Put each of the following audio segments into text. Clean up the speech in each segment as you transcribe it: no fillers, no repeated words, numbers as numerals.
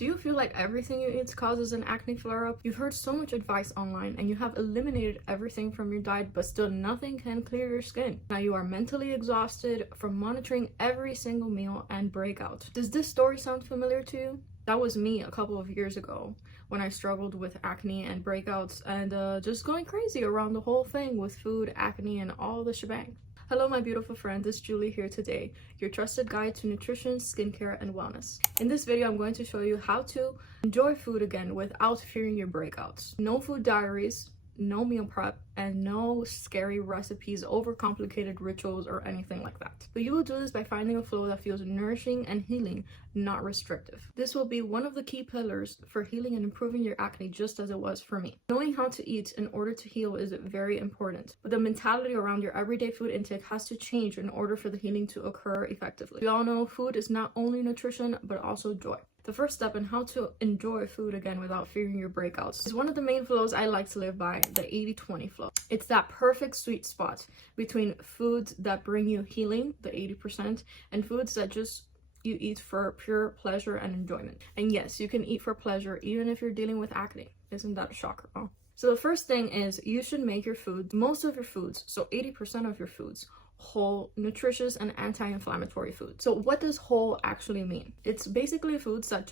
Do you feel like everything you eat causes an acne flare-up? You've heard so much advice online and you have eliminated everything from your diet, but still nothing can clear your skin. Now you are mentally exhausted from monitoring every single meal and breakouts. Does this story sound familiar to you? That was me a couple of years ago when I struggled with acne and breakouts and just going crazy around the whole thing with food, acne, and all the shebang. Hello my beautiful friend, it's Julie here today, your trusted guide to nutrition, skincare, and wellness. In this video, I'm going to show you how to enjoy food again without fearing your breakouts. No food diaries, no meal prep, and no scary recipes, overcomplicated rituals, or anything like that. But you will do this by finding a flow that feels nourishing and healing, not restrictive. This will be one of the key pillars for healing and improving your acne, just as it was for me. Knowing how to eat in order to heal is very important, but the mentality around your everyday food intake has to change in order for the healing to occur effectively. We all know food is not only nutrition, but also joy. The first step in how to enjoy food again without fearing your breakouts is one of the main flows I like to live by, the 80-20 flow. It's that perfect sweet spot between foods that bring you healing, the 80%, and foods that just you eat for pure pleasure and enjoyment. And yes, you can eat for pleasure even if you're dealing with acne. Isn't that a shocker? Huh? So the first thing is you should make your food, most of your foods, so 80% of your foods, whole, nutritious, and anti-inflammatory food. So what does whole actually mean? It's basically foods that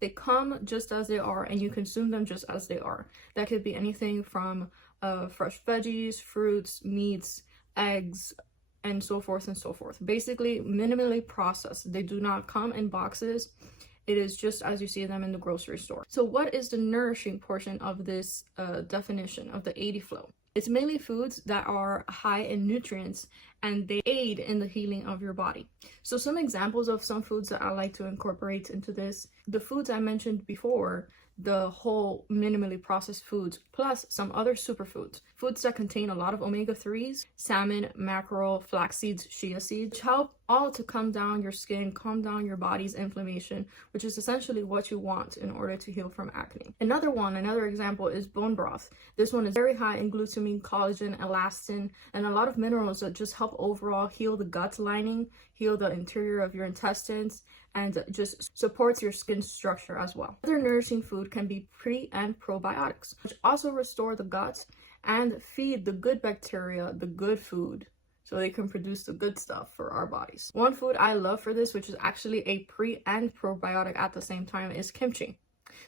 they come just as they are and you consume them just as they are. That could be anything from fresh veggies, fruits, meats, eggs, and so forth and so forth. Basically minimally processed. They do not come in boxes. It is just as you see them in the grocery store. So what is the nourishing portion of this definition of the 80 flow? It's mainly foods that are high in nutrients and they aid in the healing of your body. So some examples of some foods that I like to incorporate into this, the foods I mentioned before, the whole minimally processed foods, plus some other superfoods. Foods that contain a lot of omega-3s, salmon, mackerel, flax seeds, chia seeds, which help all to calm down your skin, calm down your body's inflammation, which is essentially what you want in order to heal from acne. Another example is bone broth. This one is very high in glutamine, collagen, elastin, and a lot of minerals that just help overall heal the gut lining, heal the interior of your intestines, and just supports your skin structure as well. Other nourishing food can be pre and probiotics, which also restore the gut and feed the good bacteria the good food so they can produce the good stuff for our bodies. One food I love for this, which is actually a pre and probiotic at the same time, is kimchi.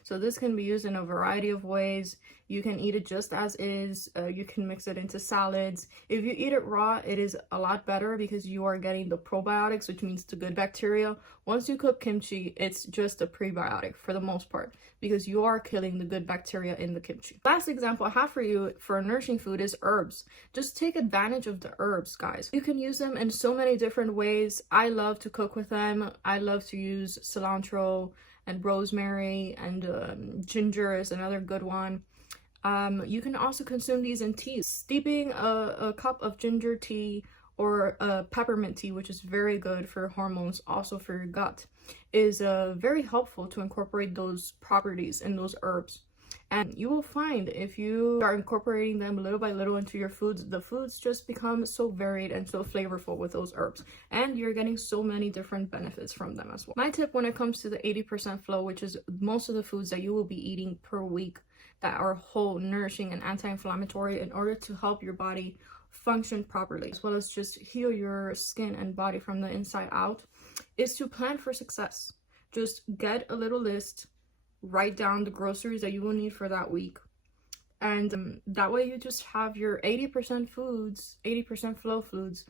So this can be used in a variety of ways. You can eat it just as is. You can mix it into salads. If you eat it raw, it is a lot better because you are getting the probiotics, which means the good bacteria. Once you cook kimchi, it's just a prebiotic for the most part because you are killing the good bacteria in the kimchi. Last example I have for you for a nourishing food is herbs. Just take advantage of the herbs, guys. You can use them in so many different ways. I love to cook with them. I love to use cilantro and rosemary, and ginger is another good one. You can also consume these in teas. Steeping a cup of ginger tea or peppermint tea, which is very good for hormones, also for your gut, is very helpful to incorporate those properties in those herbs. And you will find if you start incorporating them little by little into your foods, the foods just become so varied and so flavorful with those herbs. And you're getting so many different benefits from them as well. My tip when it comes to the 80% flow, which is most of the foods that you will be eating per week that are whole, nourishing, and anti-inflammatory in order to help your body function properly, as well as just heal your skin and body from the inside out, is to plan for success. Just get a little list. Write down the groceries that you will need for that week, and that way you just have your 80% foods, 80% flow foods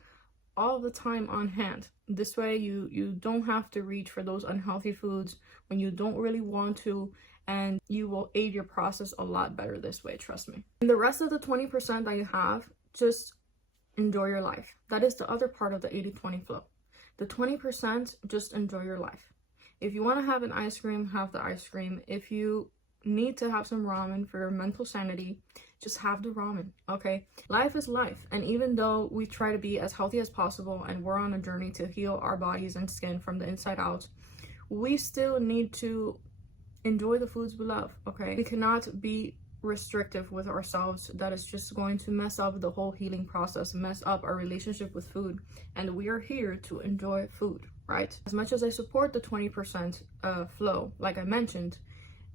all the time on hand. This way you don't have to reach for those unhealthy foods when you don't really want to, and you will aid your process a lot better this way, trust me. And the rest of the 20% that you have, just enjoy your life. That is the other part of the 80-20 flow. The 20%, just enjoy your life. If you want to have an ice cream, have the ice cream. If you need to have some ramen for your mental sanity, just have the ramen, okay? Life is life, and even though we try to be as healthy as possible and we're on a journey to heal our bodies and skin from the inside out, we still need to enjoy the foods we love, okay? We cannot be restrictive with ourselves. That is just going to mess up the whole healing process, mess up our relationship with food, and we are here to enjoy food. right? As much as I support the 20% flow, like I mentioned,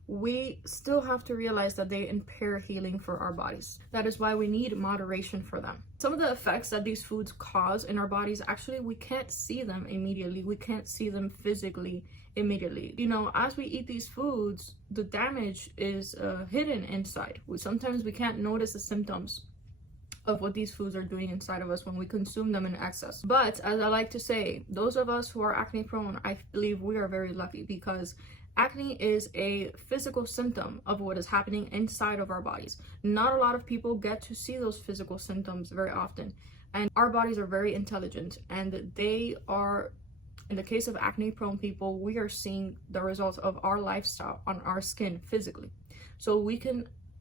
we still have to realize that they impair healing for our bodies. That is why we need moderation for them. Some of the effects that these foods cause in our bodies, actually, we can't see them immediately. We can't see them physically immediately. You know, as we eat these foods, the damage is hidden inside. Sometimes we can't notice the symptoms of what these foods are doing inside of us when we consume them in excess. But as I like to say, those of us who are acne prone, I believe we are very lucky, because acne is a physical symptom of what is happening inside of our bodies. Not a lot of people get to see those physical symptoms very often. And our bodies are very intelligent, and they are, in the case of acne prone people, we are seeing the results of our lifestyle on our skin physically. So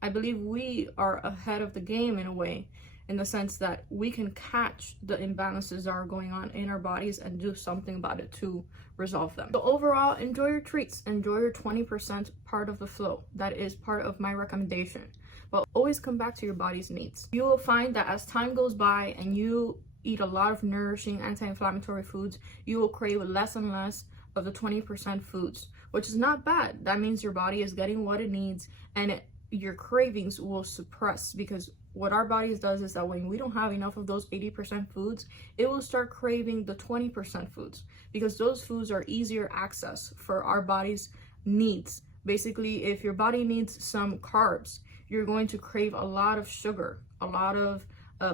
I believe we are ahead of the game in a way, in the sense that we can catch the imbalances that are going on in our bodies and do something about it to resolve them. So overall, enjoy your treats, enjoy your 20% part of the flow. That is part of my recommendation. But always come back to your body's needs. You will find that as time goes by and you eat a lot of nourishing anti-inflammatory foods, you will crave less and less of the 20% foods, which is not bad. That means your body is getting what it needs, and your cravings will suppress, because what our bodies does is that when we don't have enough of those 80% foods, it will start craving the 20% foods, because those foods are easier access for our body's needs. Basically, if your body needs some carbs, you're going to crave a lot of sugar, a lot of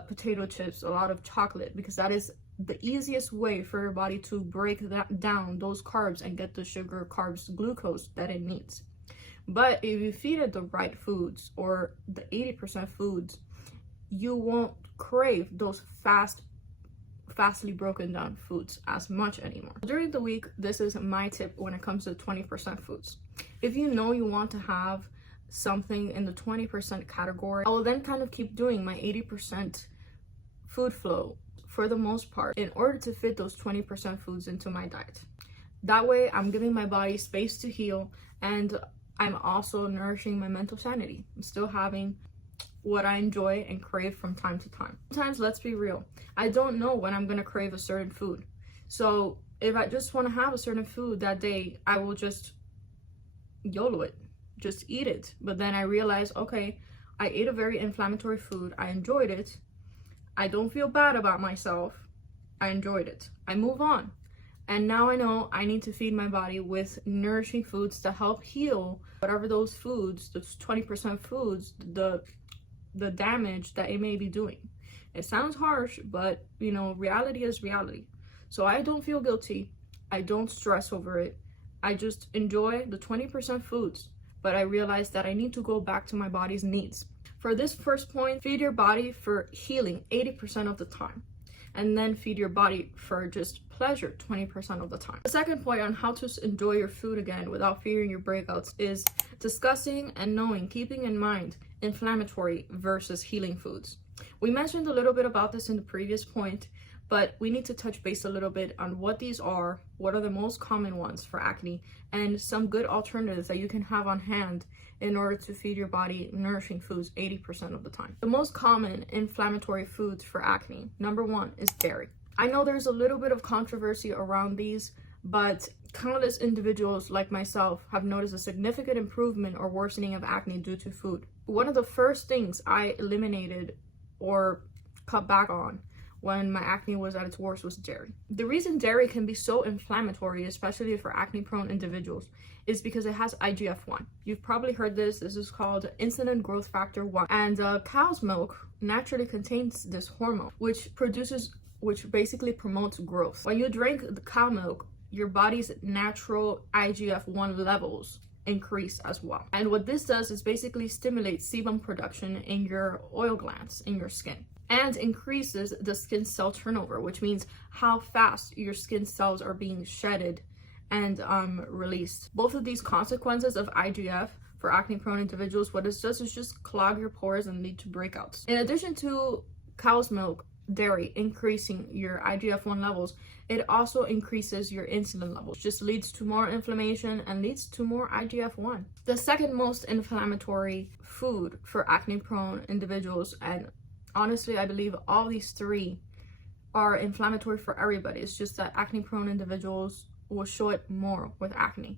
potato chips, a lot of chocolate, because that is the easiest way for your body to break down those carbs and get the sugar, carbs, glucose that it needs. But if you feed it the right foods, or the 80% foods, you won't crave those fastly broken down foods as much anymore. During the week, this is my tip when it comes to 20% foods. If you know you want to have something in the 20% category, I will then kind of keep doing my 80% food flow for the most part in order to fit those 20% foods into my diet. That way, I'm giving my body space to heal, and I'm also nourishing my mental sanity. I'm still having what I enjoy and crave from time to time. Sometimes, let's be real, I don't know when I'm gonna crave a certain food. So if I just wanna have a certain food that day, I will just YOLO it, just eat it. But then I realize, okay, I ate a very inflammatory food, I enjoyed it, I don't feel bad about myself, I enjoyed it. I move on. And now I know I need to feed my body with nourishing foods to help heal whatever those foods, those 20% foods, the damage that it may be doing. It sounds harsh, but you know, reality is reality. So I don't feel guilty. I don't stress over it. I just enjoy the 20% foods, but I realize that I need to go back to my body's needs. For this first point, feed your body for healing 80% of the time, and then feed your body for just pleasure 20% of the time. The second point on how to enjoy your food again without fearing your breakouts is discussing and knowing, keeping in mind inflammatory versus healing foods. We mentioned a little bit about this in the previous point, but we need to touch base a little bit on what these are, what are the most common ones for acne, and some good alternatives that you can have on hand in order to feed your body nourishing foods 80% of the time. The most common inflammatory foods for acne, number one, is dairy. I know there's a little bit of controversy around these, but countless individuals like myself have noticed a significant improvement or worsening of acne due to food. One of the first things I eliminated or cut back on when my acne was at its worst was dairy. The reason dairy can be so inflammatory, especially for acne prone individuals, is because it has IGF-1. You've probably heard this. This is called insulin growth factor 1. And cow's milk naturally contains this hormone, which basically promotes growth. When you drink the cow milk, your body's natural IGF-1 levels increase as well. And what this does is basically stimulate sebum production in your oil glands in your skin, and increases the skin cell turnover, which means how fast your skin cells are being shedded and released. Both of these consequences of IGF for acne prone individuals, what it does is just clog your pores and lead to breakouts. In addition to cow's milk, dairy increasing your IGF-1 levels, it also increases your insulin levels, just leads to more inflammation and leads to more IGF-1. The second most inflammatory food for acne prone individuals, and honestly I believe all these three are inflammatory for everybody. It's just that acne prone individuals will show it more with acne,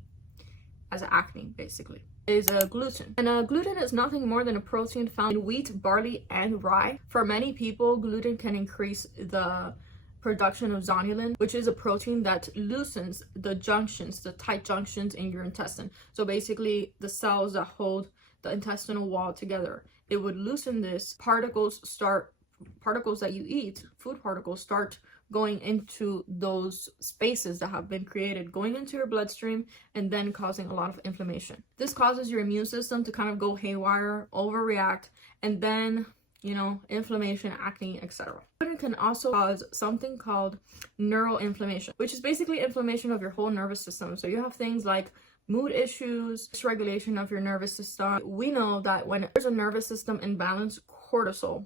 as acne basically, is gluten. And gluten is nothing more than a protein found in wheat, barley, and rye. For many people, gluten can increase the production of zonulin, which is a protein that loosens the junctions, the tight junctions in your intestine. So basically the cells that hold the intestinal wall together. It would loosen this. Particles that you eat, food particles, start going into those spaces that have been created, going into your bloodstream, and then causing a lot of inflammation. This causes your immune system to kind of go haywire, overreact, and then, you know, inflammation, acne, etc. Gluten can also cause something called neuroinflammation, which is basically inflammation of your whole nervous system. So you have things like mood issues, dysregulation of your nervous system. We know that when there's a nervous system imbalance, cortisol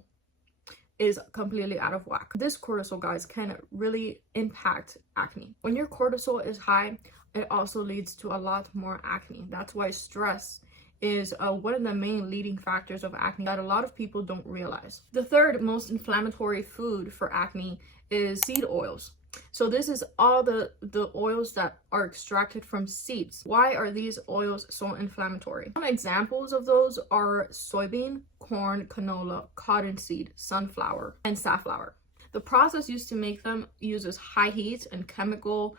is completely out of whack. This cortisol, guys, can really impact acne. When your cortisol is high, it also leads to a lot more acne. That's why stress is one of the main leading factors of acne that a lot of people don't realize. The third most inflammatory food for acne is seed oils. So this is all the oils that are extracted from seeds. Why are these oils so inflammatory? Some examples of those are soybean, corn, canola, cottonseed, sunflower, and safflower. The process used to make them uses high heat and chemical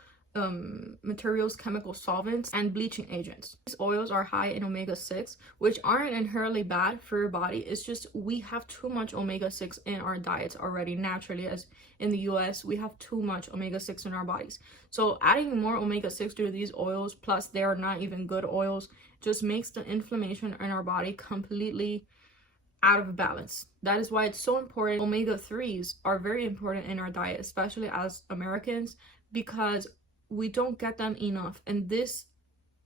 materials, chemical solvents, and bleaching agents. These oils are high in omega-6, which aren't inherently bad for your body. It's just we have too much omega-6 in our diets already naturally. As in the US, we have too much omega-6 in our bodies. So adding more omega-6 to these oils, plus they are not even good oils, just makes the inflammation in our body completely out of balance. That is why it's so important. Omega-3s are very important in our diet, especially as Americans, because we don't get them enough, and this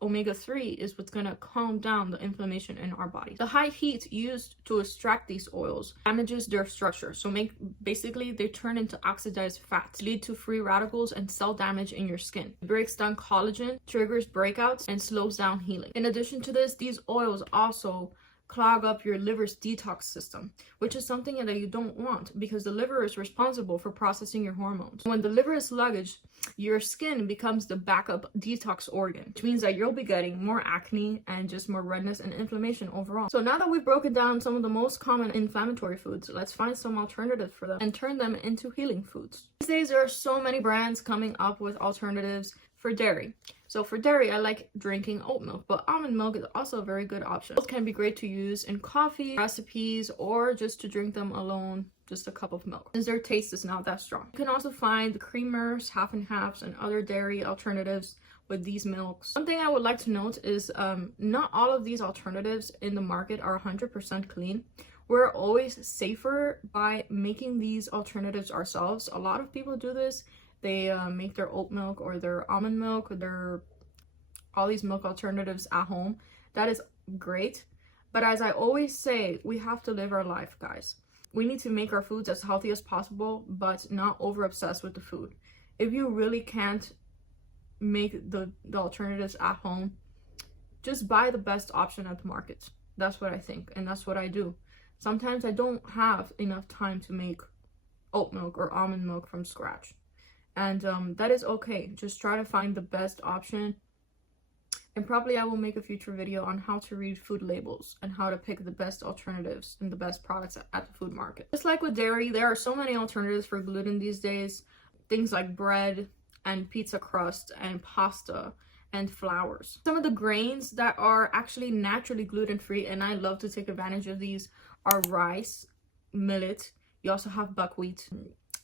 omega-3 is what's going to calm down the inflammation in our body. The high heat used to extract these oils damages their structure, so basically they turn into oxidized fats, lead to free radicals and cell damage in your skin. It breaks down collagen, triggers breakouts, and slows down healing. In addition to this, these oils also clog up your liver's detox system, which is something that you don't want because the liver is responsible for processing your hormones. When the liver is sluggish, your skin becomes the backup detox organ, which means that you'll be getting more acne and just more redness and inflammation overall. So now that we've broken down some of the most common inflammatory foods, let's find some alternatives for them and turn them into healing foods. These days there are so many brands coming up with alternatives for dairy. So for dairy, I like drinking oat milk, but almond milk is also a very good option. Both can be great to use in coffee, recipes, or just to drink them alone, just a cup of milk, since their taste is not that strong. You can also find creamers, half and halves, and other dairy alternatives with these milks. One thing I would like to note is not all of these alternatives in the market are 100% clean. We're always safer by making these alternatives ourselves. A lot of people do this. They make their oat milk or their almond milk or all these milk alternatives at home. That is great. But as I always say, we have to live our life, guys. We need to make our foods as healthy as possible, but not over obsessed with the food. If you really can't make the alternatives at home, just buy the best option at the market. That's what I think, and that's what I do. Sometimes I don't have enough time to make oat milk or almond milk from scratch. And that is okay. Just try to find the best option. And probably I will make a future video on how to read food labels and how to pick the best alternatives and the best products at the food market. Just like with dairy, there are so many alternatives for gluten these days. Things like bread and pizza crust and pasta and flours. Some of the grains that are actually naturally gluten-free, and I love to take advantage of these, are rice, millet. You also have buckwheat.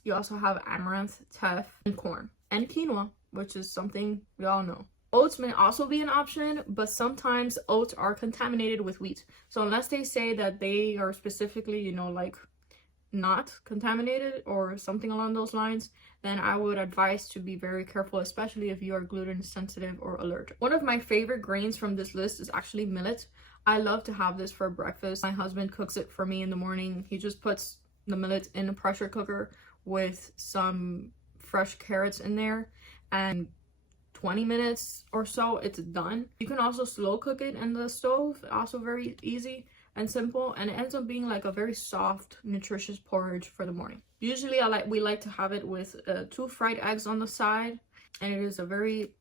You also have amaranth, teff, and corn, and quinoa, which is something we all know. Oats may also be an option, but sometimes oats are contaminated with wheat. So unless they say that they are specifically, you know, like not contaminated or something along those lines, then I would advise to be very careful, especially if you are gluten sensitive or allergic. One of my favorite grains from this list is actually millet. I love to have this for breakfast. My husband cooks it for me in the morning. He just puts the millet in a pressure cooker with some fresh carrots in there, and 20 minutes or so it's done. You can also slow cook it in the stove, also very easy. and simple, and it ends up being like a very soft, nutritious porridge for the morning. Usually we like to have it with 2 fried eggs on the side, and it is a very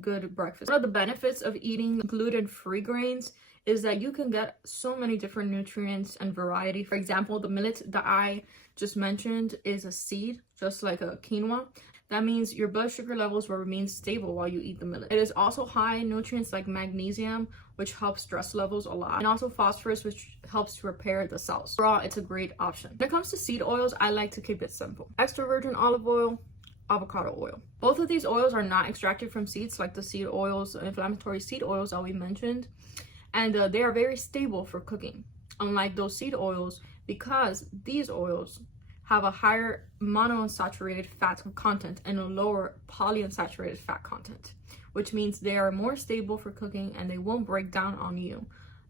good breakfast. One of the benefits of eating gluten-free grains is that you can get so many different nutrients and variety. For example, the millet that I just mentioned is a seed, just like a quinoa. That means your blood sugar levels will remain stable while you eat the millet. It is also high in nutrients like magnesium, which helps stress levels a lot, and also phosphorus, which helps to repair the cells. Overall, it's a great option. When it comes to seed oils, I like to keep it simple. Extra virgin olive oil, avocado oil. Both of these oils are not extracted from seeds like the seed oils, inflammatory seed oils that we mentioned, and they are very stable for cooking, unlike those seed oils, because these oils have a higher monounsaturated fat content and a lower polyunsaturated fat content, which means they are more stable for cooking and they won't break down on you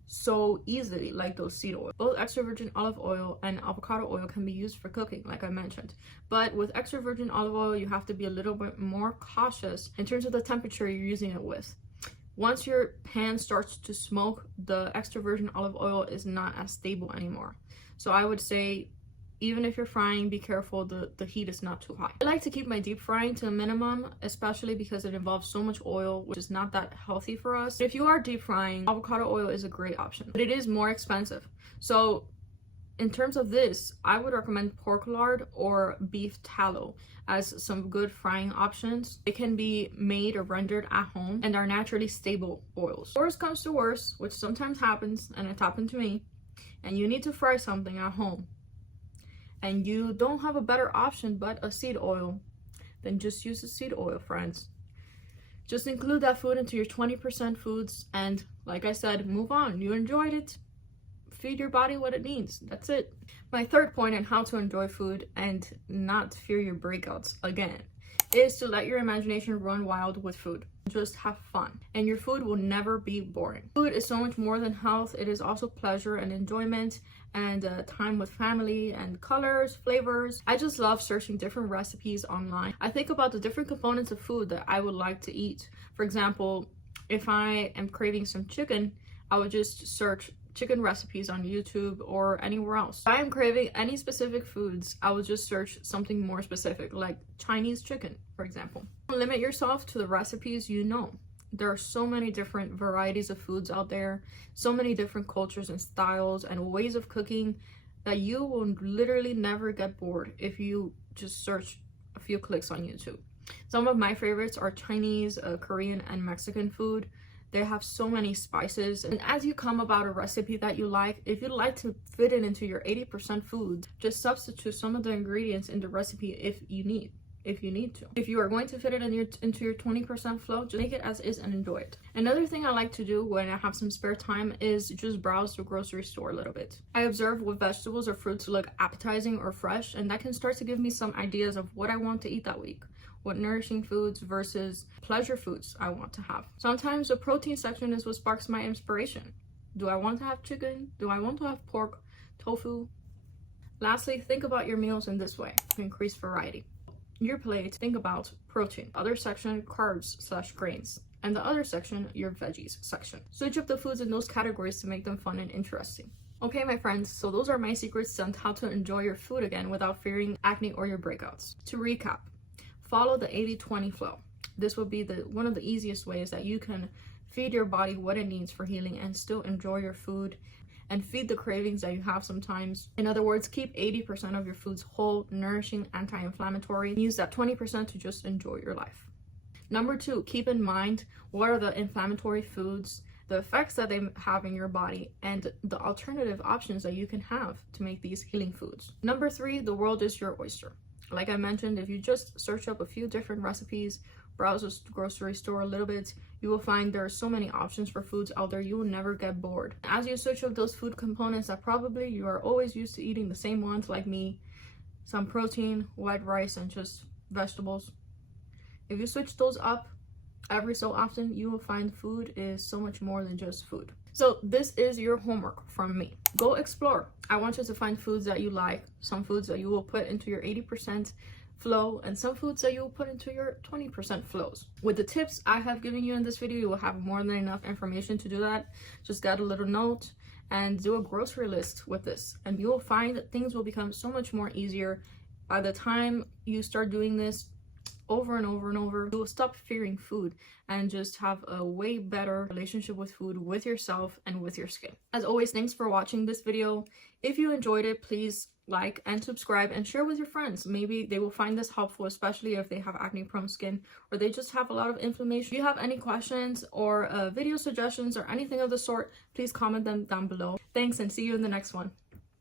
so easily like those seed oils. Both extra virgin olive oil and avocado oil can be used for cooking, like I mentioned, but with extra virgin olive oil you have to be a little bit more cautious in terms of the temperature you're using it with. Once your pan starts to smoke, the extra virgin olive oil is not as stable anymore. So I would say, even if you're frying, be careful the heat is not too high. I like to keep my deep frying to a minimum, especially because it involves so much oil, which is not that healthy for us. If you are deep frying, avocado oil is a great option, but it is more expensive. So in terms of this, I would recommend pork lard or beef tallow as some good frying options. It can be made or rendered at home and are naturally stable oils. Worst comes to worst, which sometimes happens, and it's happened to me, and you need to fry something at home, and you don't have a better option but a seed oil, then just use the seed oil, friends. Just include that food into your 20% foods, and like I said, move on. You enjoyed it. Feed your body what it needs. That's it. My third point on how to enjoy food and not fear your breakouts, again, is to let your imagination run wild with food. Just have fun, and your food will never be boring. Food is so much more than health. It is also pleasure and enjoyment, and time with family, and colors, flavors. I just love searching different recipes online. I think about the different components of food that I would like to eat. For example, if I am craving some chicken, I would just search chicken recipes on YouTube or anywhere else. If I am craving any specific foods, I will just search something more specific, like Chinese chicken, for example. Don't limit yourself to the recipes you know. There are so many different varieties of foods out there, so many different cultures and styles and ways of cooking, that you will literally never get bored if you just search a few clicks on YouTube. Some of my favorites are Chinese, Korean, and Mexican food. They have so many spices, and as you come about a recipe that you like, if you'd like to fit it into your 80% food, just substitute some of the ingredients in the recipe if you need to. If you are going to fit it into your 20% flow, just make it as is and enjoy it. Another thing I like to do when I have some spare time is just browse the grocery store a little bit. I observe what vegetables or fruits look appetizing or fresh, and that can start to give me some ideas of what I want to eat that week. What nourishing foods versus pleasure foods I want to have. Sometimes the protein section is what sparks my inspiration. Do I want to have chicken? Do I want to have pork, tofu? Lastly, think about your meals in this way to increase variety. Your plate, think about protein. Other section, carbs/grains. And the other section, your veggies section. Switch up the foods in those categories to make them fun and interesting. Okay, my friends, so those are my secrets on how to enjoy your food again without fearing acne or your breakouts. To recap, follow the 80-20 flow. This will be one of the easiest ways that you can feed your body what it needs for healing and still enjoy your food and feed the cravings that you have sometimes. In other words, keep 80% of your foods whole, nourishing, anti-inflammatory. Use that 20% to just enjoy your life. Number 2, keep in mind what are the inflammatory foods, the effects that they have in your body, and the alternative options that you can have to make these healing foods. Number 3, the world is your oyster. Like I mentioned, if you just search up a few different recipes, browse the grocery store a little bit, you will find there are so many options for foods out there. You will never get bored. As you search up those food components that probably you are always used to eating the same ones like me, some protein, white rice, and just vegetables. If you switch those up every so often, you will find food is so much more than just food. So this is your homework from me. Go explore. I want you to find foods that you like, some foods that you will put into your 80% flow, and some foods that you will put into your 20% flows. With the tips I have given you in this video, you will have more than enough information to do that. Just get a little note and do a grocery list with this, and you'll find that things will become so much more easier. By the time you start doing this over and over and over, you will stop fearing food and just have a way better relationship with food, with yourself, and with your skin. As always, thanks for watching this video. If you enjoyed it, please like and subscribe and share with your friends. Maybe they will find this helpful, especially if they have acne prone skin or they just have a lot of inflammation. If you have any questions or video suggestions or anything of the sort, please comment them down below. Thanks, and see you in the next one.